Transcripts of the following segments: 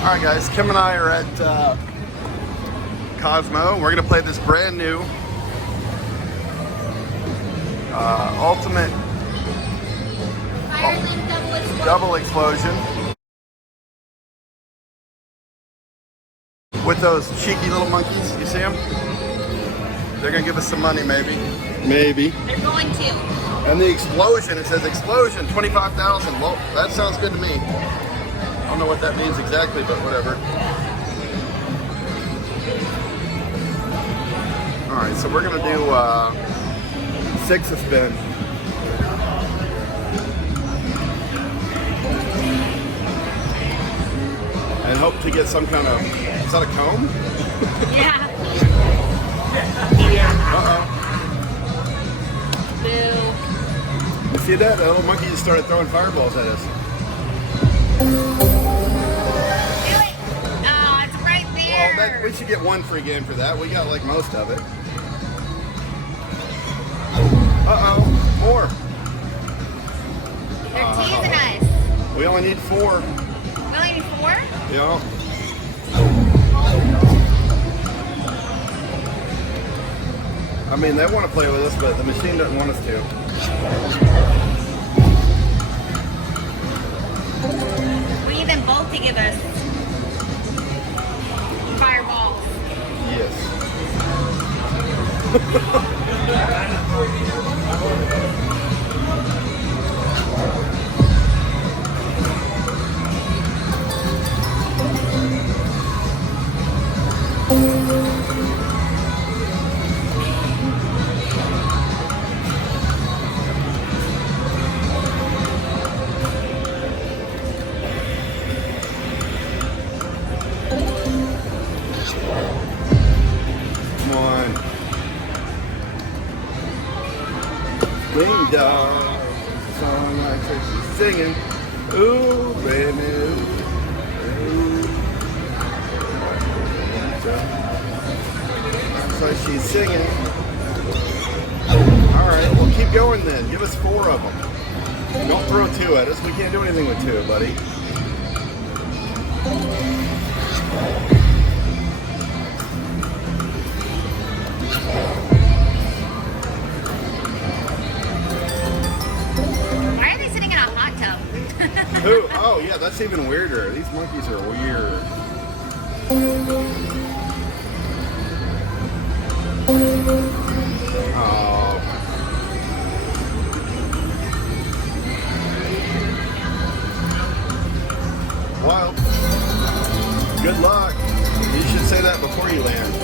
Alright guys, Kim and I are at Cosmo. We're going to play this brand new Ultimate Double Explosion with those cheeky little monkeys. You see them? They're going to give us some money maybe. Maybe. They're going to. And the explosion, it says explosion, 25,000. Well, that sounds good to me. I don't know what that means exactly, but whatever. Alright, so we're gonna do 6 a spin. And hope to get some kind of, is that a comb? Yeah. Uh-oh. Boo. You see that? That little monkey just started throwing fireballs at us. Do it. Oh, it's right there. Well, we should get 1 free game for that. We got like most of it. Uh-oh, more. They're teasing us. We only need 4. We only need 4? Yeah. I mean, they want to play with us, but the machine doesn't want us to. We need them both to give us fireballs. Yes. Ding dong, song like she's singing. Ooh, baby, ooh. So she's singing. All right, well keep going then. Give us 4 of them. Don't throw 2 at us. We can't do anything with 2, buddy. Who? Oh yeah, that's even weirder. These monkeys are weird. Oh. Well, good luck. You should say that before you land.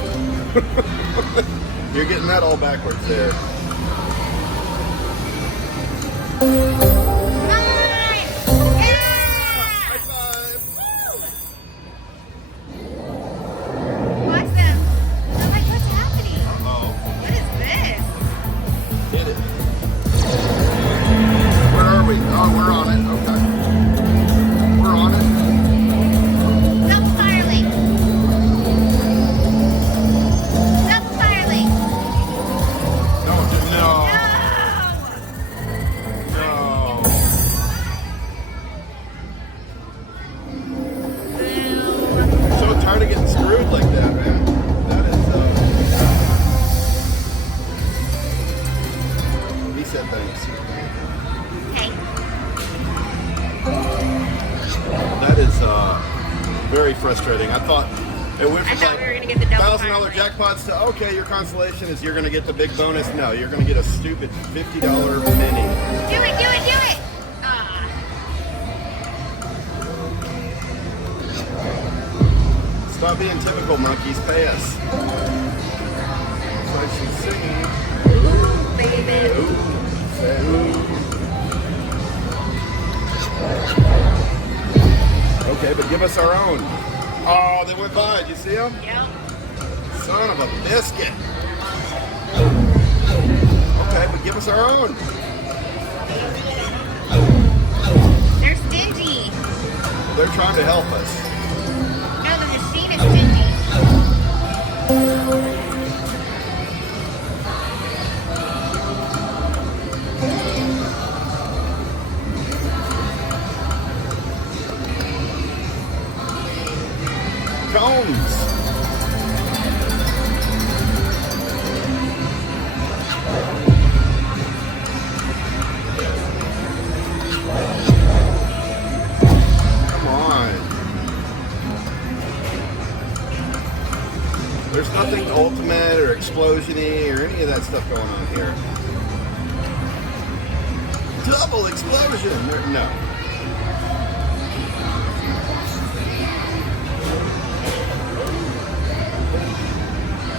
You're getting that all backwards there. Very frustrating. I thought it went from like we were gonna get the $1,000 jackpots to okay, your consolation is you're gonna get the big bonus. No, you're gonna get a stupid $50 mini. Do it, do it, do it! Stop being typical monkeys. Pay us. So she's singing. Ooh, baby. Ooh, say ooh. Okay, but give us our own. Oh, they went by. Did you see them? Yep. Son of a biscuit. Okay, but give us our own. They're stingy. They're trying to help us. No, the machine is stingy. cones. Come on. There's nothing ultimate or explosion-y or any of that stuff going on here. Double explosion! No.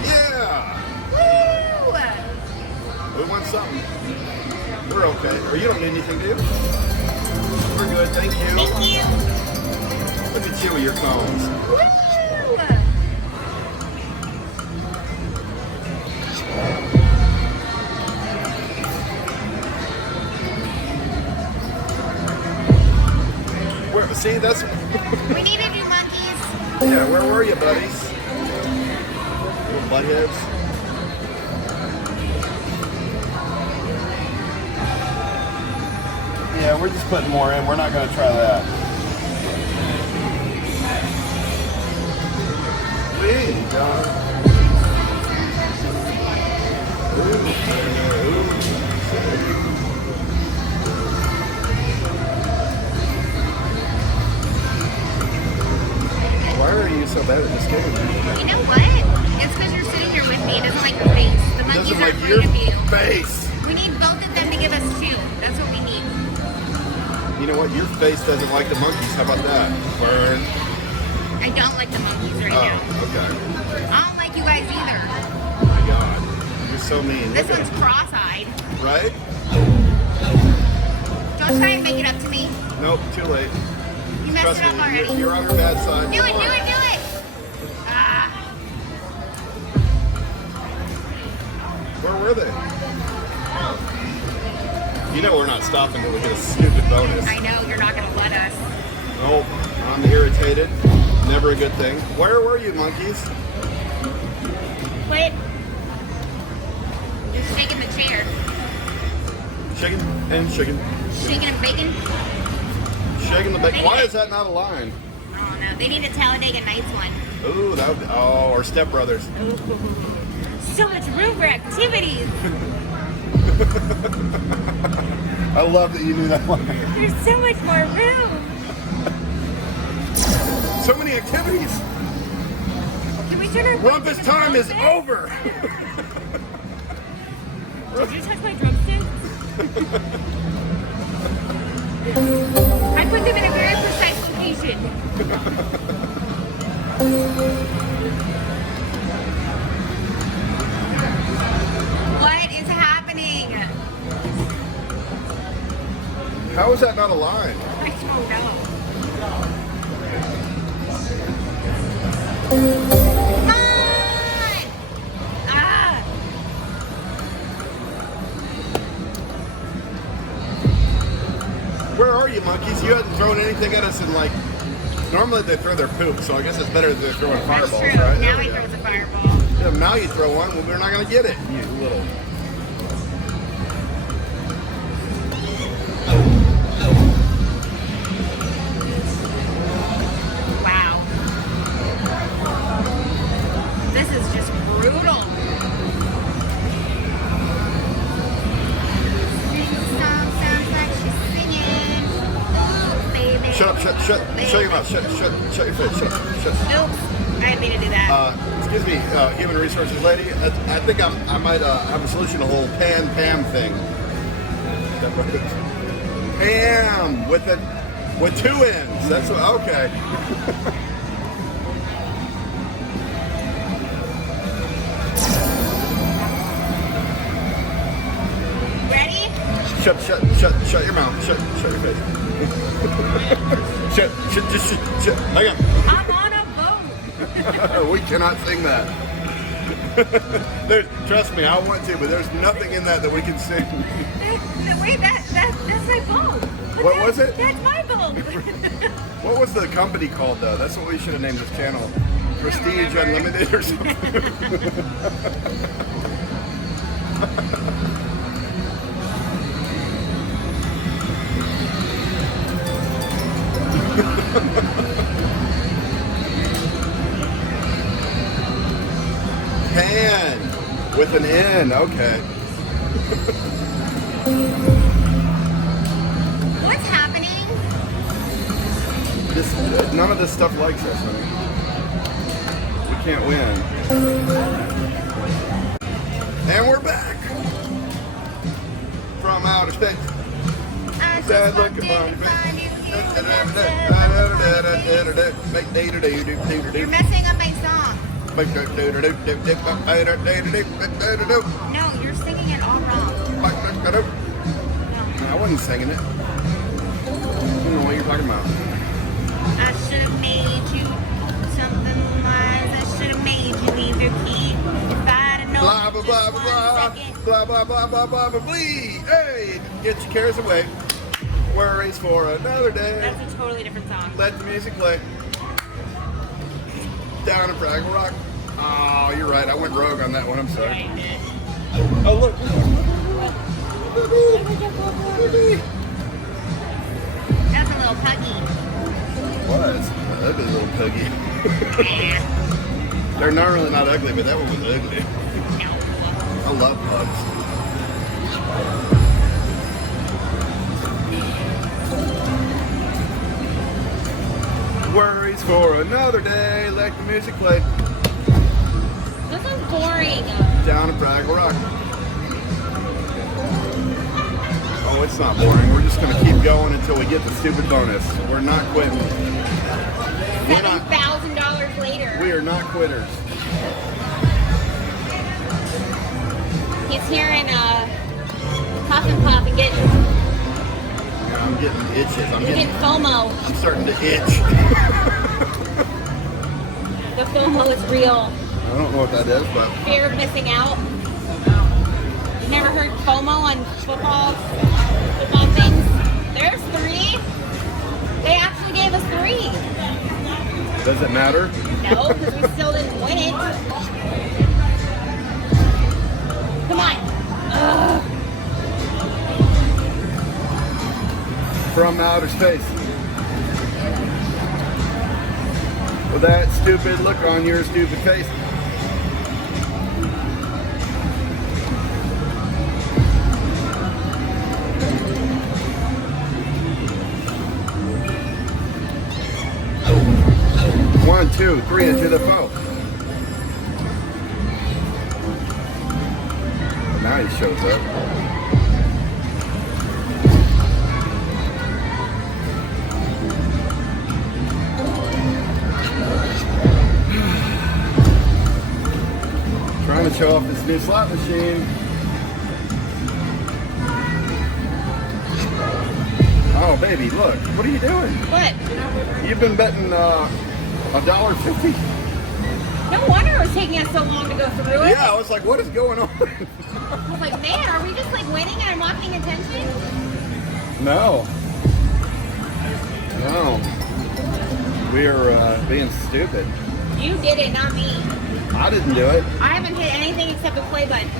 Yeah! Woo! We want something. We're okay. Or you don't need anything, do you? We're good, thank you. Thank you. Look at you with your cones. Woo! Where, see, that's... We needed you, monkeys. Yeah, where were you, buddies? Little buttheads. Yeah, we're just putting more in. We're not going to try that. Wait, dog. Why are you so bad at this game? You know what? It's because you're sitting here with me. It doesn't like your face. The monkeys Doesn't are like afraid your of you. face. We need both of them to give us 2. That's what we need. You know what? Your face doesn't like the monkeys. How about that? Burn. I don't like the monkeys right now. Oh, okay. I don't like you guys either. Oh my God. You're so mean. This Look at one's him. cross-eyed. Right? Don't try and make it up to me. Nope, too late. You messed Trust it up me, already. you're on your bad side. Do it, do it, do it! Ah, Where were they? You know we're not stopping until we get a stupid bonus. I know, you're not going to let us. Nope, I'm irritated. Never a good thing. Where were you, monkeys? Quit. You're shaking the chair. Chicken and chicken. Shaking and bacon? Shaking the bacon. Why is that not a line? I don't know. They need a Talladega Nights one. Ooh, that would be, oh, or Step Brothers. Ooh. So much room for activities. I love that you knew that one. There's so much more room. So many activities. Can we turn our Rumpus time is over. Did you touch my drumsticks? I put them in a very precise location. What is happening? How is that not a line? I don't know. Come on! Ah! Where are you, monkeys? You hadn't thrown anything at us in like... Normally they throw their poop, so I guess it's better that they're throwing That's fireballs, true. right? Now There he we go. throws a fireball. Yeah, now you throw one, well, we're not going to get it. You little... Wow. This is just brutal. Sing song sounds like she's singing. Ooh, baby. Shut up, shut your mouth, shut your face, shut. Oops. I didn't mean to do that. Excuse me, human resources lady, I think I might have a solution to the whole Pam thing. Pam, with 2 ends, that's what, okay. Ready? Shut your mouth, shut your face. shut, hang on. I'm on a boat. We cannot sing that. Trust me, I want to, but there's nothing in that we can sing. Wait, that's my boat. But What was it? That's my boat. What was the company called, though? That's what we should have named this channel. Prestige remember. Unlimited or something. Pan with an N. Okay. What's happening? None of this stuff likes us, honey. We can't win. And we're back from outer space. Sad looking You're You're messing up my song. No, you're singing it all wrong. I wasn't singing it. I don't know what you're talking about. I should have made you something wise. I should have made you leave your key. If I'd have known Blah blah just blah one blah second. blah blah blah blah blah blah. Hey, get your cares away. Worries for another day. That's a totally different song. Let the music play. Down in Fraggle Rock. Oh, you're right. I went rogue on that one. I'm sorry. I did. Oh, look. That's a little puggy. Was. Ugly little piggy. They're normally not ugly, but that one was ugly. No. I love pugs. Worries for another day. Let the music play. This is boring. Down in Fraggle Rock. Oh, it's not boring. We're just going to keep going until we get the stupid bonus. We're not quitting. We're not, $7,000 later. we are not quitters. He's hearing Huff N Puff and getting Yeah, I'm getting itches. I'm getting FOMO. I'm starting to itch. The FOMO is real. I don't know what that is, but Fear of missing out. You never heard FOMO on football things? There's 3. They actually gave us 3. does it matter? No, because we still didn't win it. Come on. Ugh. From outer space. With that stupid look on your stupid face. One, two, 3 into the foe. Now he shows up. Trying to show off this new slot machine. Oh baby, look, what are you doing? What? You've been betting $1.50. No wonder it was taking us so long to go through it. Yeah, I was like, what is going on? I was like, man, are we just like winning and I'm not paying attention? No. No. We're being stupid. You did it, not me. I didn't do it. I haven't hit anything except the play button.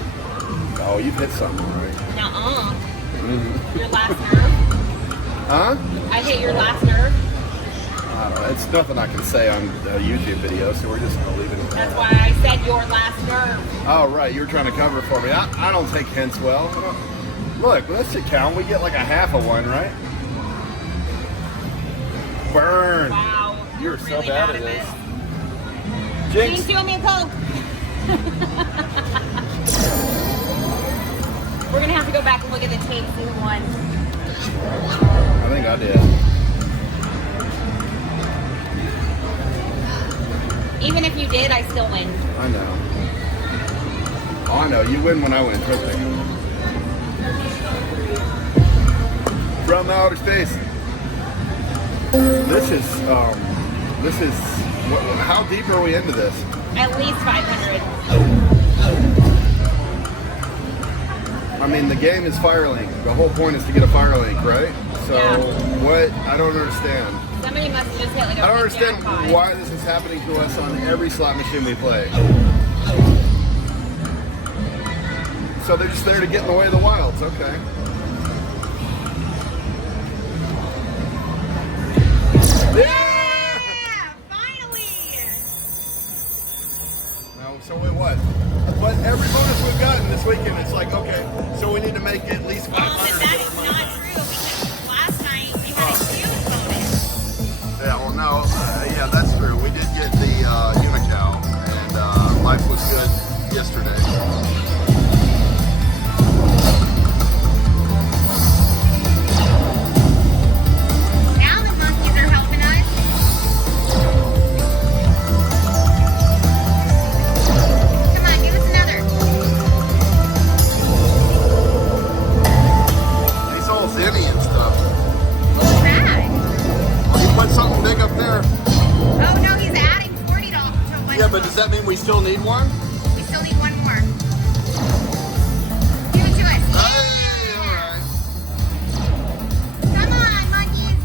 Oh, you've hit something, right? Nuh-uh. Mm-hmm. Your last nerve. Huh? I hit your last nerve. I don't know. It's nothing I can say on a YouTube video, so we're just going to leave it at That's that. why I said your last nerve. Oh, right. You were trying to cover for me. I don't take hints well. Look, that should count. We get like a half of one, right? Burn. Wow. You're so really bad bad at at this. James, Jinx. do me a Coke. We're going to have to go back and look at the tape, see who won. I think I did. Even if you did, I still win. I know. Oh, I know. You win when I win. Trust me. From outer space. This is, how deep are we into this? At least 500. I mean, the game is Firelink. The whole point is to get a Firelink, right? So, Yeah. what? I don't understand. Somebody must have just hit like a I don't big understand jackpot. why this is happening to us on every slot machine we play. So they're just there to get in the way of the wilds, okay. Yeah! Finally! Now So what? But every bonus we've gotten this weekend, it's like, okay, so we need to make at least 500. But that is not true because last night we had a huge bonus. Yeah, well, no, yeah, that's true. We did get the Unicow, and life was good yesterday. Now the monkeys are helping us. Come on, give us another. He's all zenny and stuff. What's that? Well, he put something big up there. Oh no, he's adding $40 to a bunch Yeah, of but does them. that mean we still need one? We still need one more. Give it to us. Hey, all right. Come on, monkeys.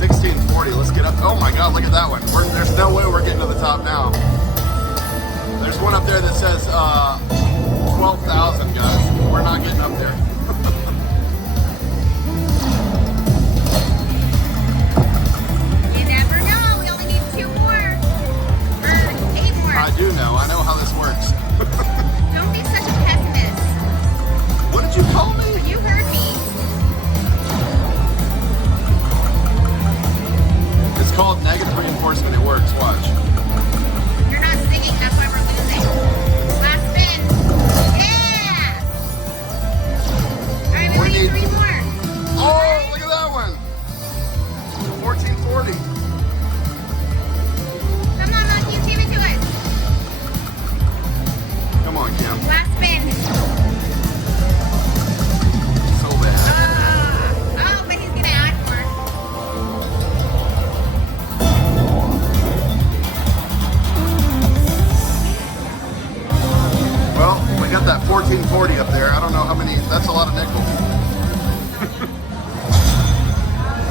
1640. Let's get up. Oh my God, look at that one. There's no way we're getting to the top now. There's one up there that says 12,000, guys. We're not getting up there. You never know. We only need 2 more. Or 8 more. I do know. I know how this works. Don't be such a pessimist. What did you call me? You heard me. It's called negative reinforcement. It works. Watch. You're not singing. That's why we're losing. Last spin. Yeah. All right, we We only need need- 3 more. Oh, look at that one. 1440. Come on, monkeys. Give it to us. Come on, Cam. Last spin. So bad. Oh, but he's going to add more. Well, we got that 1440 up there. I don't know how many. That's a lot of nickels.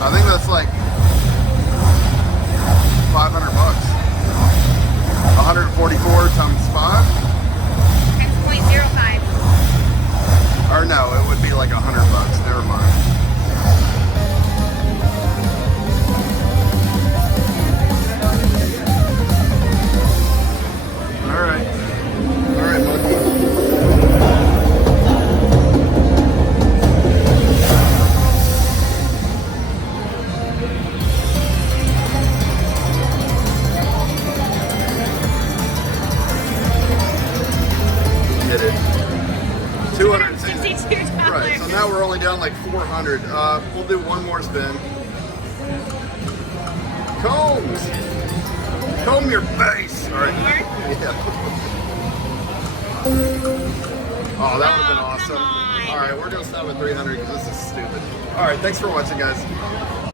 I think that's like 500 bucks. 144 times 5? That's 0.05. Or no, it would be like 100 bucks. Never mind. All right. All right, monkey. Did it. 260. $62. Right, so now we're only down like 400. We'll do one more spin. Combs! Comb your face! Alright. Yeah. Oh, that would have been Oh, awesome. come on. Alright, we're going to stop at 300 because this is stupid. Alright, thanks for watching, guys.